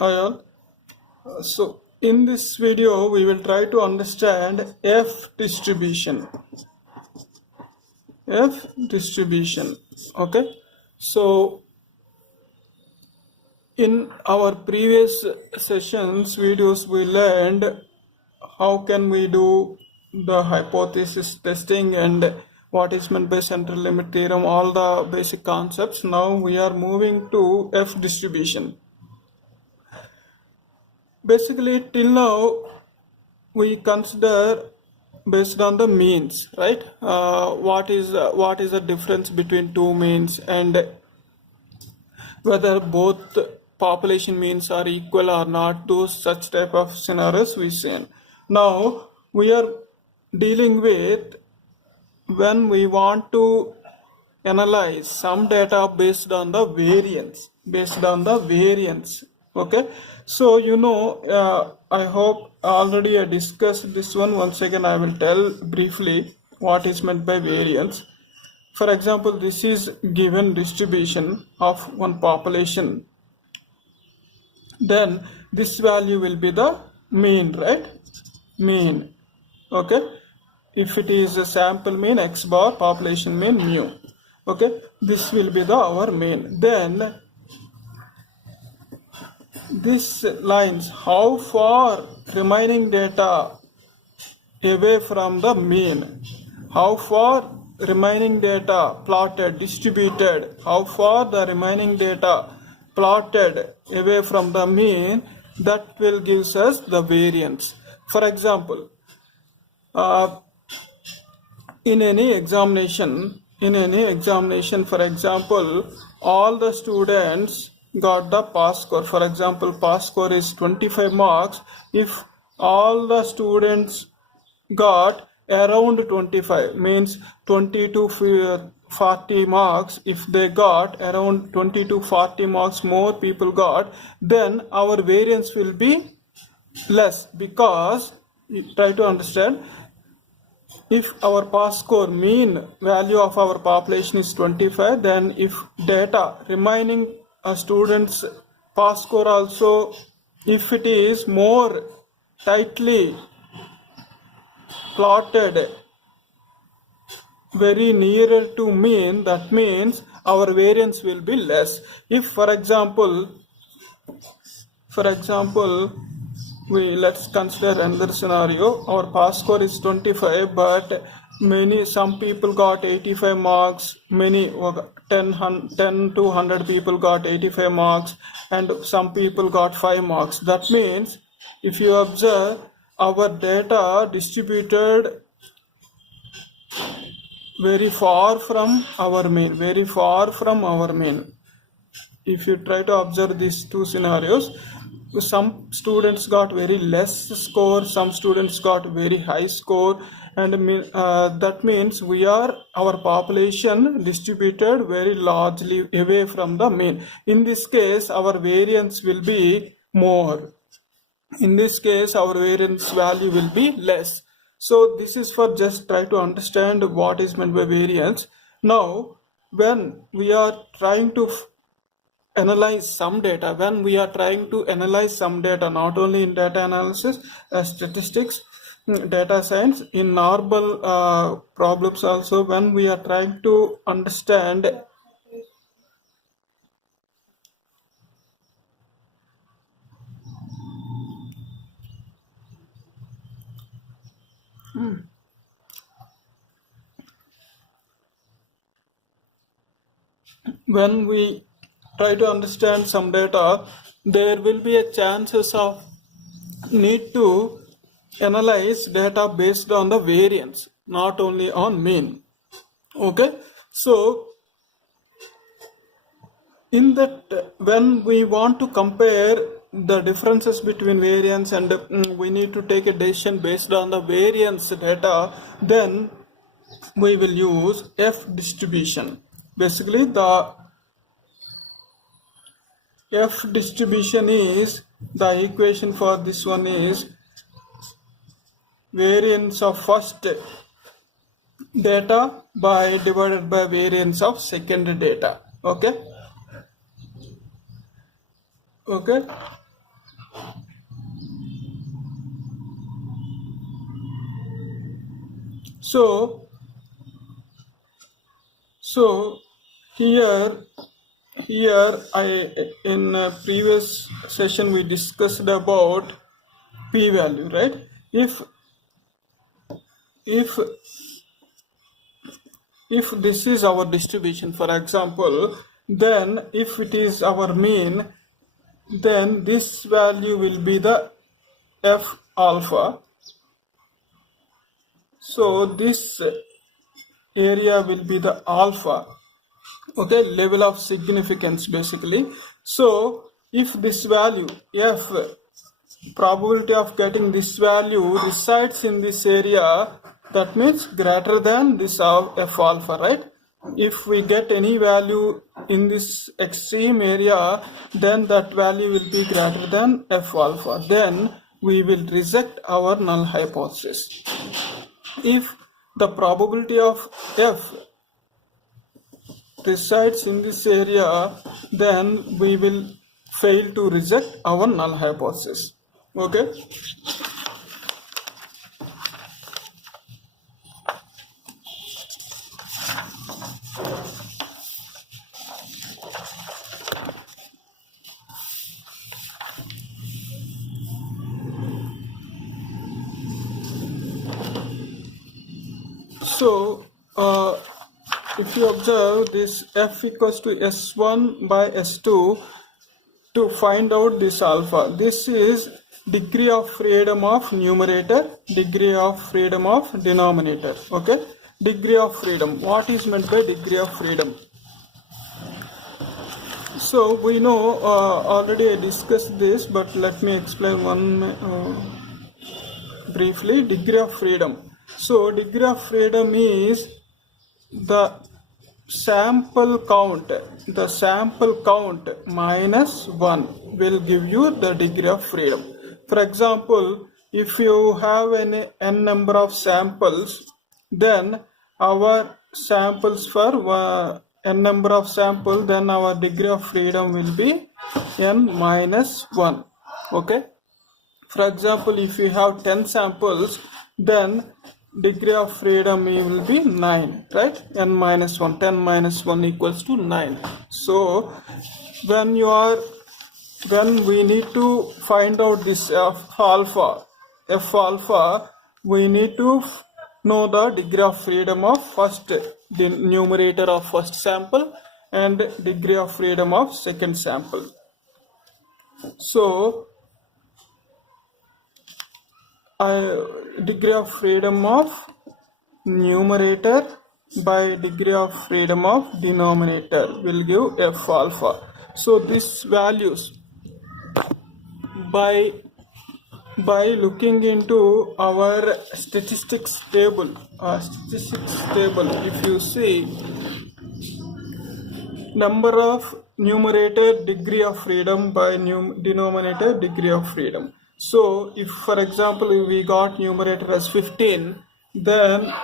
Hi all. So in this video we will try to understand F distribution. F distribution. Okay. So in our previous sessions videos we learned how can we do the hypothesis testing and what is meant by central limit theorem, all the basic concepts. Now we are moving to F distribution. Basically till now we consider based on the means, right? What is the difference between two means and whether both population means are equal or not. Those such type of scenarios we see. Now we are dealing with when we want to analyze some data based on the variance. Okay, so I hope already I discussed this one. Once again I will tell briefly what is meant by variance. For example, this is given distribution of one population, then this value will be the mean, right? Mean. Okay, if it is a sample mean x bar, population mean mu. Okay, this will be the our mean. Then this lines how far remaining data away from the mean, how far remaining data plotted, distributed, how far the remaining data plotted away from the mean, that will gives us the variance. For example, in any examination, for example, all the students got the pass score. For example, pass score is 25 marks. If all the students got around 25, means 20 to 40 marks, if they got around 20 to 40 marks more people got, then our variance will be less, because try to understand, if our pass score mean value of our population is 25, then if data remaining students pass score also, if it is more tightly plotted very nearer to mean, that means our variance will be less. If for example let's consider another scenario. Our pass score is 25, but some people got 85 marks, many 10 to 100 people got 85 marks, and some people got 5 marks. That means if you observe, our data distributed very far from our mean, If you try to observe these two scenarios, some students got very less score, some students got very high score, and that means our population distributed very largely away from the mean. In this case our variance will be more. In this case our variance value will be less. So this is for just try to understand what is meant by variance. Now when we are trying to analyze some data, not only in data analysis, statistics, data science, in normal problems also, when we are trying to understand when we try to understand some data, there will be a chances of need to analyze data based on the variance, not only on mean. Okay, so in that, when we want to compare the differences between variance and we need to take a decision based on the variance data, then we will use F distribution. Basically the F distribution is, the equation for this one is variance of first data divided by variance of second data. Okay. So here in a previous session we discussed about p-value, right? If this is our distribution, for example, then if it is our mean, then this value will be the f alpha. So this area will be the alpha, okay, level of significance basically. So if this value f, probability of getting this value resides in this area, that means greater than this of f alpha, right? If we get any value in this extreme area, then that value will be greater than f alpha. Then we will reject our null hypothesis. If the probability of f resides in this area, then we will fail to reject our null hypothesis. Okay. So if you observe this f equals to s1 by s2, to find out this alpha, this is degree of freedom of numerator, degree of freedom of denominator. Okay, degree of freedom. What is meant by degree of freedom? So we know already I discussed this, but let me explain one briefly. Degree of freedom. So degree of freedom is the sample count minus 1 will give you the degree of freedom. For example, if you have n number of samples, then our samples for n number of samples, then our degree of freedom will be n minus 1. Okay. For example, if you have 10 samples, then degree of freedom will be 9, right? N minus 1. 10 minus 1 equals to 9. So when we need to find out this f alpha, we need to know the degree of freedom of the numerator of first sample and degree of freedom of second sample. So degree of freedom of numerator by degree of freedom of denominator will give f alpha. So these values, by looking into our statistics table, if you see number of numerator degree of freedom by denominator degree of freedom. So if for example we got numerator as 15, then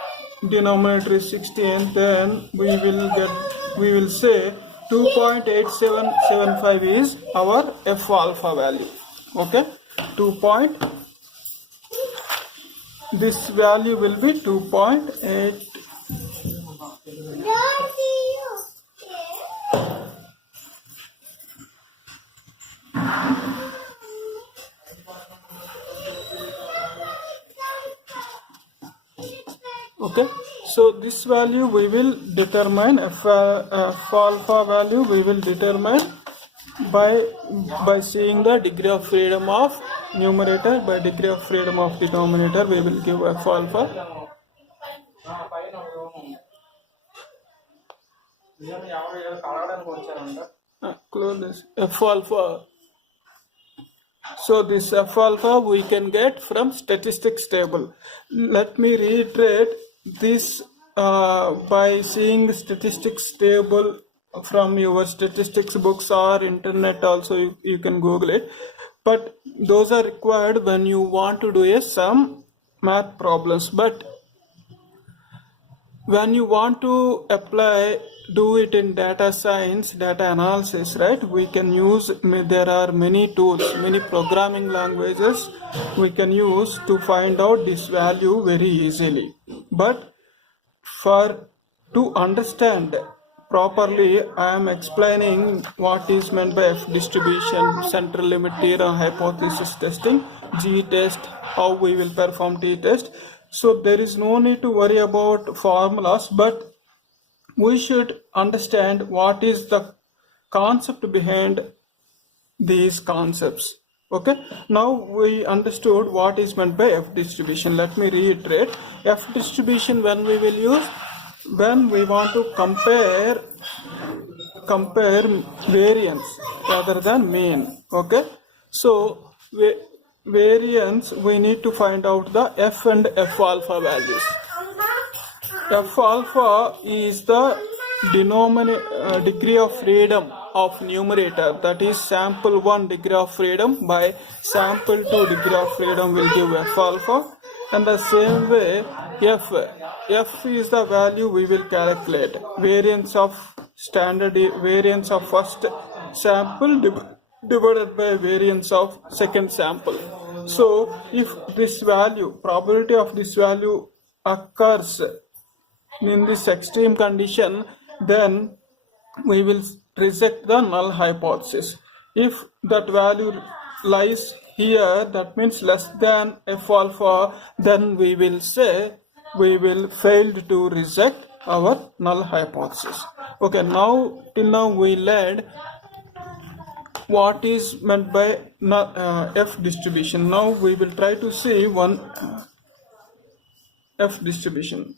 denominator is 16, then we will say 2.8775 is our f alpha value. Okay, this value will be 2.8. Okay, so this value we will determine f alpha value we will determine by seeing the degree of freedom of numerator by degree of freedom of denominator. We will give f alpha. Close this f alpha. So this f alpha we can get from statistics table. Let me reiterate this by seeing statistics table from your statistics books or internet also, you can Google it. But those are required when you want to do some math problems. But when you want to do it in data science, data analysis, right, we can use, there are many tools, many programming languages we can use to find out this value very easily. But For to understand properly, I am explaining what is meant by F distribution, central limit theorem, hypothesis testing, G test, how we will perform T test. So there is no need to worry about formulas, but we should understand what is the concept behind these concepts. Okay, now we understood what is meant by F distribution. Let me reiterate. F distribution, when we will use, when we want to compare variance rather than mean. Okay, so variance, we need to find out the F and F alpha values. F alpha is the degree of freedom of numerator, that is sample 1 degree of freedom by sample 2 degree of freedom will give F alpha, and the same way F is the value we will calculate, variance of variance of first sample divided by variance of second sample. So if this value, probability of this value occurs in this extreme condition, then we will reject the null hypothesis. If that value lies here, that means less than F alpha, then we will say we will fail to reject our null hypothesis. Okay, now till now we learned what is meant by F distribution. Now we will try to see one F distribution.